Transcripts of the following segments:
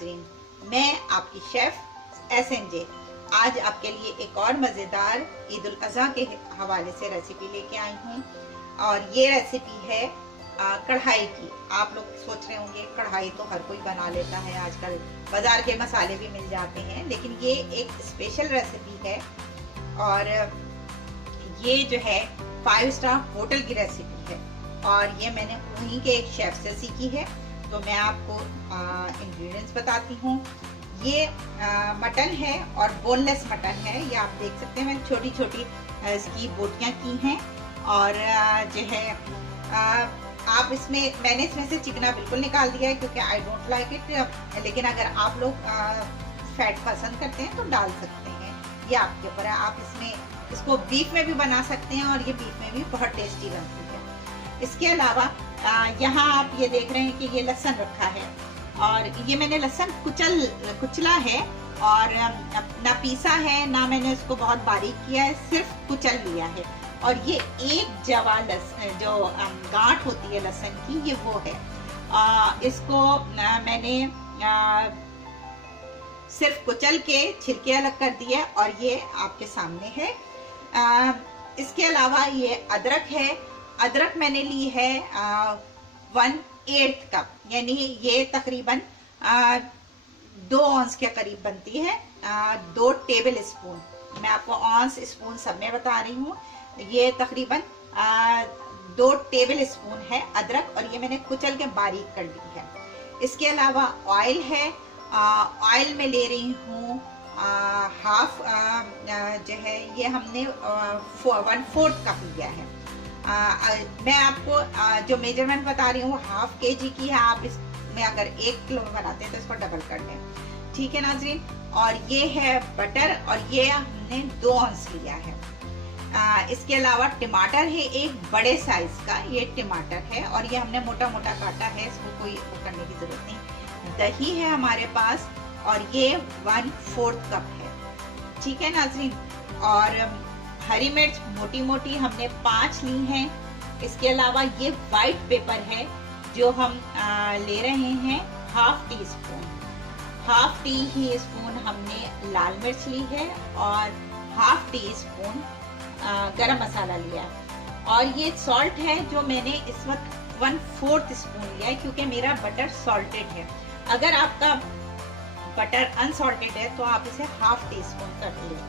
नाजरीन, मैं आपकी शेफ SNJ आज आपके लिए एक और मज़ेदार ईद उल अज़हा के हवाले से रेसिपी लेके आई हूँ। और ये रेसिपी है कढ़ाई की। आप लोग सोच रहे होंगे कढ़ाई तो हर कोई बना लेता है, आजकल बाज़ार के मसाले भी मिल जाते हैं, लेकिन ये एक स्पेशल रेसिपी है और ये जो है 5 स्टार होटल की रेसिपी है और ये मैंने उन्हीं के एक शेफ से सीखी है। तो मैं आपको इंग्रेडिएंट्स बताती हूँ। ये मटन है और बोनलेस मटन है, ये आप देख सकते हैं। मैंने छोटी छोटी इसकी बोटियाँ की हैं और जो है आप मैंने इसमें से चिकना बिल्कुल निकाल दिया है क्योंकि आई डोंट लाइक इट, लेकिन अगर आप लोग फैट पसंद करते हैं तो डाल सकते हैं, ये आपके ऊपर है। आप इसको बीफ में भी बना सकते हैं और ये बीफ में भी बहुत टेस्टी बनती है। इसके अलावा यहाँ आप ये देख रहे हैं कि ये लहसुन रखा है और ये मैंने लहसुन कुचला है और ना पीसा है ना मैंने इसको बहुत बारीक किया है, सिर्फ कुचल लिया है। और ये एक जवा लहसुन जो गांठ होती है लहसुन की, ये वो है। इसको मैंने सिर्फ कुचल के छिलके अलग कर दिए और ये आपके सामने है। इसके अलावा ये अदरक है। अदरक मैंने ली है 1/8 कप, यानी ये तकरीबन 2 औंस के करीब बनती है। 2 टेबल स्पून, मैं आपको औंस स्पून सब में बता रही हूँ। ये तकरीबन 2 टेबल स्पून है अदरक और ये मैंने कुचल के बारीक कर ली है। इसके अलावा ऑयल है। ऑयल में ले रही हूँ हाफ जो है ये हमने 1/4 कप लिया है। मैं आपको जो मेजरमेंट बता रही हूँ हाफ kg की है। आप इसमें अगर 1 किलो में बनाते हैं तो इसको डबल कर लें, ठीक है नाजरीन। और ये है बटर और ये हमने 2 औंस लिया है। इसके अलावा टमाटर है एक बड़े साइज का, ये टमाटर है और ये हमने मोटा मोटा काटा है, इसको कोई करने की जरूरत नहीं। दही है हमारे पास और ये 1/4 कप है, ठीक है नाजरीन। और हरी मिर्च मोटी मोटी हमने 5 ली हैं। इसके अलावा ये वाइट पेपर है जो हम ले रहे हैं हाफ टी स्पून हमने लाल मिर्च ली है और हाफ टी स्पून गरम मसाला लिया है। और ये सॉल्ट है जो मैंने इस वक्त 1/4 स्पून लिया है क्योंकि मेरा बटर सॉल्टेड है। अगर आपका बटर अनसॉल्टेड है तो आप इसे हाफ टी स्पून कर लें।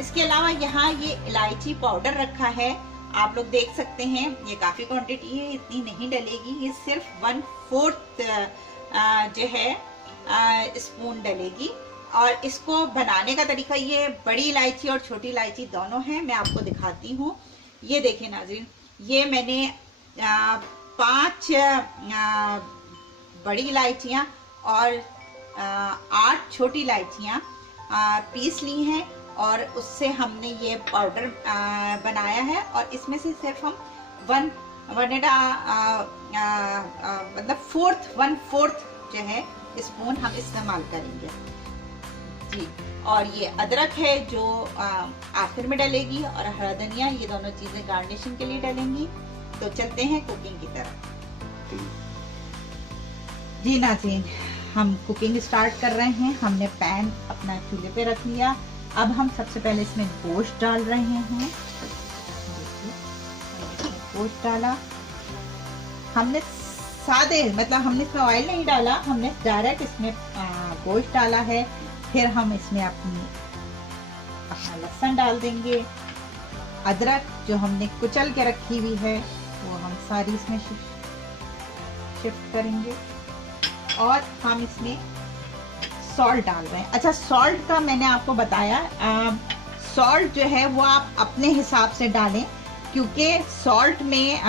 इसके अलावा यहाँ ये इलायची पाउडर रखा है, आप लोग देख सकते हैं। ये काफ़ी क्वांटिटी है, इतनी नहीं डलेगी, ये सिर्फ 1/4 जो है स्पून डलेगी। और इसको बनाने का तरीका, ये बड़ी इलायची और छोटी इलायची दोनों हैं, मैं आपको दिखाती हूँ। ये देखिए नाज़रीन, ये मैंने 5 बड़ी इलायचियाँ और 8 छोटी इलायचियाँ पीस ली हैं और उससे हमने ये पाउडर बनाया है। और इसमें से सिर्फ हम 1/4 जो है स्पून हम इस्तेमाल करेंगे जी। और ये अदरक है जो आखिर में डलेगी और हरा धनिया, ये दोनों चीजें गार्निशिंग के लिए डलेंगी। तो चलते हैं कुकिंग की तरफ जी नाज़रीन। हम कुकिंग स्टार्ट कर रहे हैं। हमने पैन अपना चूल्हे पे रख लिया। अब हम सबसे पहले इसमें गोश्त डाल रहे हैं। गोश्त डाला हमने सादे, मतलब हमने इसमें ऑयल नहीं डाला, हमने डायरेक्ट इसमें गोश्त डाला है। फिर हम इसमें अपना लहसुन डाल देंगे। अदरक जो हमने कुचल के रखी हुई है वो हम सारी इसमें शिफ्ट करेंगे और हम इसमें सॉल्ट डाल रहे हैं। अच्छा, सॉल्ट का मैंने आपको बताया, सॉल्ट जो है वो आप अपने हिसाब से डालें क्योंकि सॉल्ट में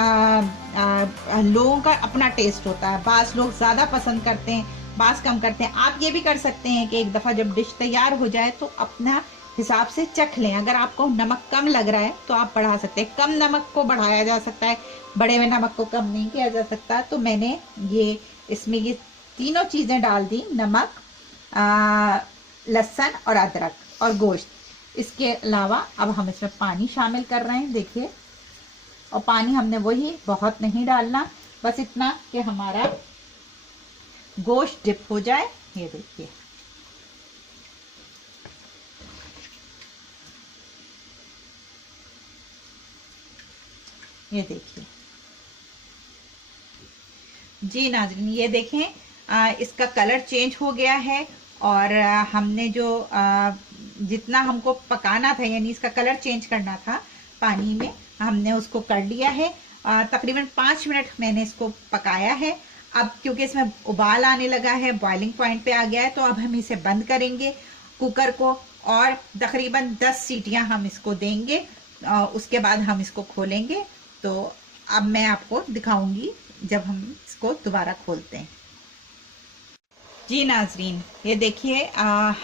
लोगों का अपना टेस्ट होता है। बास लोग ज़्यादा पसंद करते हैं, बास कम करते हैं। आप ये भी कर सकते हैं कि एक दफ़ा जब डिश तैयार हो जाए तो अपना हिसाब से चख लें। अगर आपको नमक कम लग रहा है तो आप बढ़ा सकते हैं, कम नमक को बढ़ाया जा सकता है, बड़े में नमक को कम नहीं किया जा सकता। तो मैंने इसमें ये तीनों चीज़ें डाल दी, नमक, लहसुन और अदरक और गोश्त। इसके अलावा अब हम इसमें पानी शामिल कर रहे हैं, देखिए। और पानी हमने वही बहुत नहीं डालना, बस इतना कि हमारा गोश्त डिप हो जाए ये देखिए, ये देखिए जी नाज़रीन, ये देखें इसका कलर चेंज हो गया है। और हमने जो जितना हमको पकाना था, यानी इसका कलर चेंज करना था पानी में, हमने उसको कर लिया है। तकरीबन 5 मिनट मैंने इसको पकाया है। अब क्योंकि इसमें उबाल आने लगा है, बॉइलिंग पॉइंट पे आ गया है, तो अब हम इसे बंद करेंगे कुकर को और तकरीबन 10 सीटियां हम इसको देंगे। उसके बाद हम इसको खोलेंगे। तो अब मैं आपको दिखाऊंगी जब हम इसको दोबारा खोलते हैं। जी नाजरीन, ये देखिए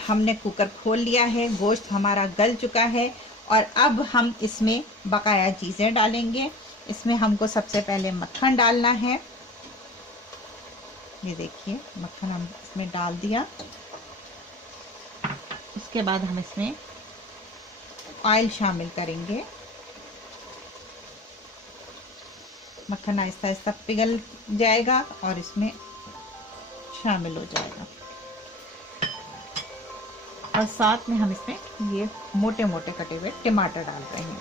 हमने कुकर खोल लिया है, गोश्त हमारा गल चुका है और अब हम इसमें बकाया चीज़ें डालेंगे। इसमें हमको सबसे पहले मक्खन डालना है। ये देखिए मक्खन हम इसमें डाल दिया। उसके बाद हम इसमें ऑयल शामिल करेंगे। मक्खन आहिस्ता आहिस्ता पिघल जाएगा और इसमें शामिल हो जाएगा। और साथ में हम इसमें ये मोटे मोटे कटे हुए टमाटर डाल रहे हैं।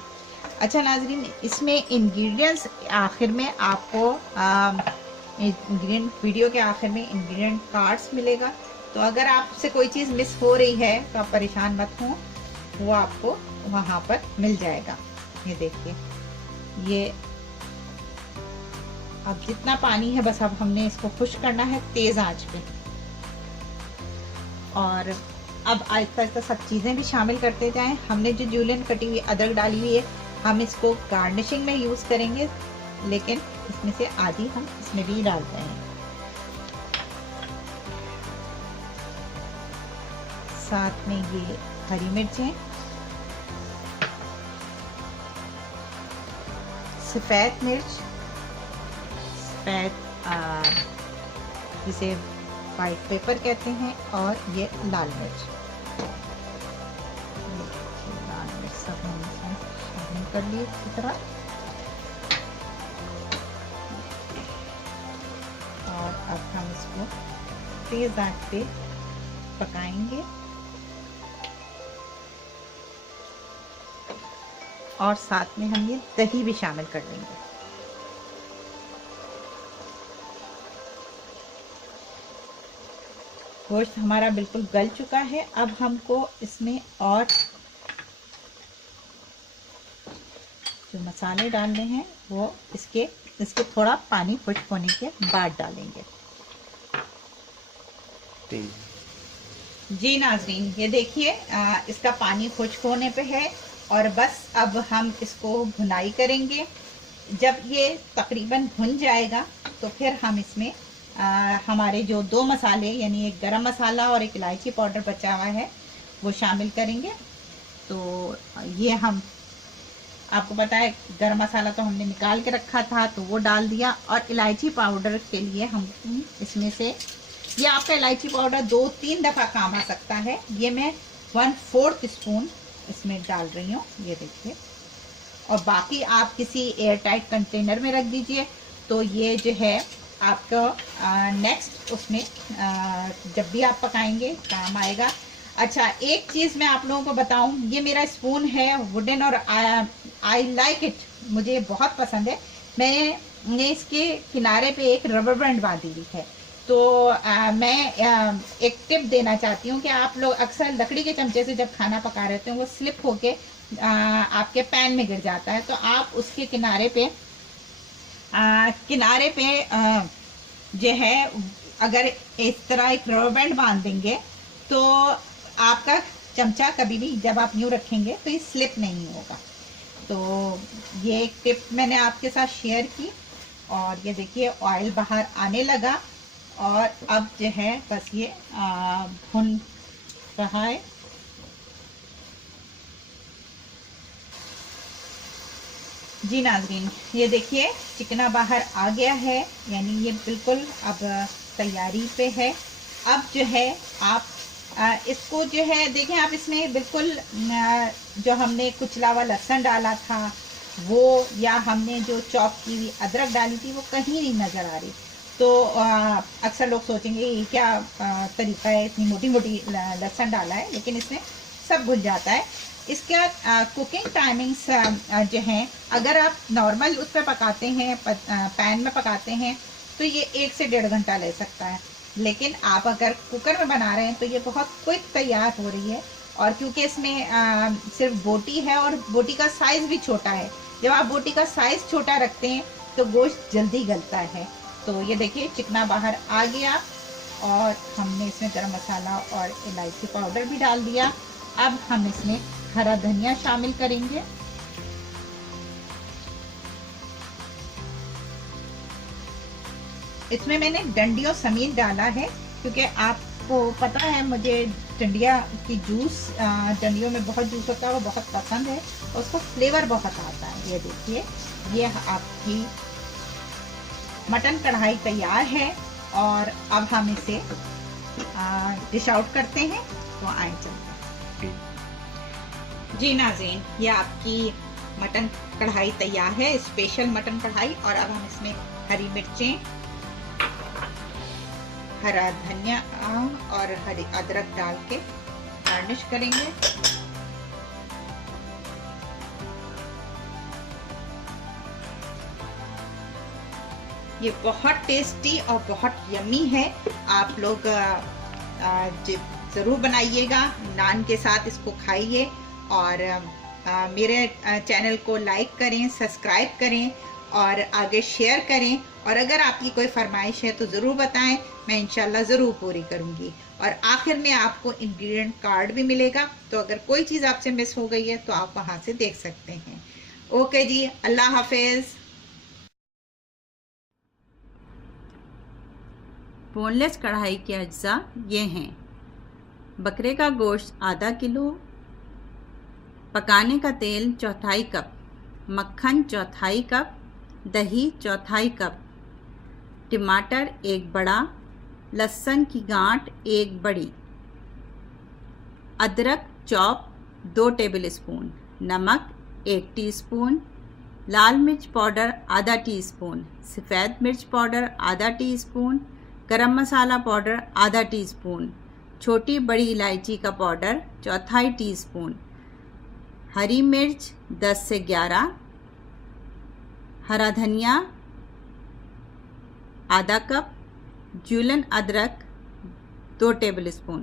अच्छा नाजरीन, इसमें इंग्रेडिएंट्स आखिर में आपको इंग्रेडिएंट वीडियो के आखिर में इंग्रेडिएंट कार्ड्स मिलेगा। तो अगर आपसे कोई चीज़ मिस हो रही है तो आप परेशान मत हो, वो आपको वहाँ पर मिल जाएगा। ये देखिए, ये अब जितना पानी है बस अब हमने इसको खुश्क करना है तेज आंच पे। और अब आहिस्ता आहिस्ता सब चीज़ें भी शामिल करते जाएं। हमने जो जूलियन कटी हुई अदरक डाली हुई है, हम इसको गार्निशिंग में यूज़ करेंगे, लेकिन इसमें से आधी हम इसमें भी डालते हैं। साथ में ये हरी मिर्चें, सफ़ेद मिर्च, सफ़ेद जिसे वाइट पेपर कहते हैं, और ये लाल मिर्च। लाल मिर्च सब हमने शामिल कर लिए इसी तरह। और अब हम इसको तेज आंच पे पकाएंगे और साथ में हम ये दही भी शामिल कर देंगे। गोश्त हमारा बिल्कुल गल चुका है। अब हमको इसमें और जो मसाले डालने हैं वो इसके थोड़ा पानी खुश्क होने के बाद डालेंगे। जी नाजरीन, ये देखिए इसका पानी खुश्क होने पे है और बस अब हम इसको भुनाई करेंगे। जब ये तकरीबन भुन जाएगा तो फिर हम इसमें हमारे जो 2 मसाले, यानी एक गरम मसाला और एक इलायची पाउडर बचा हुआ है, वो शामिल करेंगे। तो ये हम, आपको पता है गरम मसाला तो हमने निकाल के रखा था तो वो डाल दिया। और इलायची पाउडर के लिए हम इसमें से, ये आपका इलायची पाउडर 2-3 दफ़ा काम आ सकता है, ये मैं 1/4 स्पून इसमें डाल रही हूँ। ये देखिए, और बाकी आप किसी एयर टाइट कंटेनर में रख दीजिए, तो ये जो है आपको नेक्स्ट उसमें जब भी आप पकाएंगे काम आएगा। अच्छा, एक चीज़ मैं आप लोगों को बताऊं, ये मेरा स्पून है वुडन और आई लाइक इट, मुझे बहुत पसंद है। मैंने इसके किनारे पे एक रबर बैंड बांधी हुई है। तो मैं एक टिप देना चाहती हूँ कि आप लोग अक्सर लकड़ी के चमचे से जब खाना पका रहे होते हैं, वो स्लिप होके आपके पैन में गिर जाता है। तो आप उसके किनारे पे जो है, अगर इस तरह एक रबर बैंड बांध देंगे तो आपका चमचा कभी भी जब आप यूँ रखेंगे तो ये स्लिप नहीं होगा। तो ये एक टिप मैंने आपके साथ शेयर की। और ये देखिए ऑयल बाहर आने लगा और अब जो है बस ये भुन रहा है। जी नाजरीन, ये देखिए चिकना बाहर आ गया है, यानी ये बिल्कुल अब तैयारी पे है। अब जो है आप इसको जो है देखें, आप इसमें बिल्कुल जो हमने कुचला हुआ लहसुन डाला था वो, या हमने जो चॉप की हुई अदरक डाली थी, वो कहीं नहीं नज़र आ रही। तो अक्सर लोग सोचेंगे ये क्या तरीका है, इतनी मोटी मोटी लहसुन डाला है, लेकिन इसमें सब घुल जाता है। इसका कुकिंग टाइमिंग्स जो हैं, अगर आप नॉर्मल उस पर पकाते हैं, पैन में पकाते हैं, तो ये 1 से 1.5 घंटा ले सकता है। लेकिन आप अगर कुकर में बना रहे हैं तो ये बहुत क्विक तैयार हो रही है। और क्योंकि इसमें सिर्फ बोटी है और बोटी का साइज़ भी छोटा है, जब आप बोटी का साइज़ छोटा रखते हैं तो गोश्त जल्दी गलता है। तो ये देखिए चिकना बाहर आ गया और हमने इसमें गरम मसाला और इलायची पाउडर भी डाल दिया। अब हम इसमें हरा धनिया शामिल करेंगे। इसमें मैंने डंडियों समेत डाला है, क्योंकि आपको पता है मुझे डंडिया की जूस, डंडियों में बहुत जूस होता है, वो बहुत पसंद है, उसको फ्लेवर बहुत आता है। ये देखिए, ये आपकी मटन कढ़ाई तैयार है और अब हम इसे डिश आउट करते हैं। तो आए चलते हैं। जी नाज़रीन, ये आपकी मटन कढ़ाई तैयार है, स्पेशल मटन कढ़ाई। और अब हम इसमें हरी मिर्चें, हरा धनिया और हरी अदरक डाल के गार्निश करेंगे। ये बहुत टेस्टी और बहुत यम्मी है। आप लोग ज़रूर बनाइएगा, नान के साथ इसको खाइए। और मेरे चैनल को लाइक करें, सब्सक्राइब करें और आगे शेयर करें। और अगर आपकी कोई फरमाइश है तो ज़रूर बताएं, मैं इंशाल्लाह ज़रूर पूरी करूँगी। और आखिर में आपको इंग्रेडिएंट कार्ड भी मिलेगा, तो अगर कोई चीज़ आपसे मिस हो गई है तो आप वहाँ से देख सकते हैं। ओके जी, अल्लाह हाफिज़। बोनलेस कढ़ाई के अज्जा ये हैं: बकरे का गोश्त आधा किलो, पकाने का तेल चौथाई कप, मक्खन चौथाई कप, दही चौथाई कप, टमाटर 1 बड़ा, लहसुन की गांठ 1 बड़ी, अदरक चॉप 2 टेबलस्पून, नमक 1 टीस्पून, लाल मिर्च पाउडर आधा टीस्पून, सफ़ेद मिर्च पाउडर आधा टीस्पून, गरम मसाला पाउडर आधा टीस्पून, छोटी बड़ी इलायची का पाउडर चौथाई टीस्पून, हरी मिर्च 10 से 11, हरा धनिया आधा कप, जूलन अदरक 2 टेबलस्पून।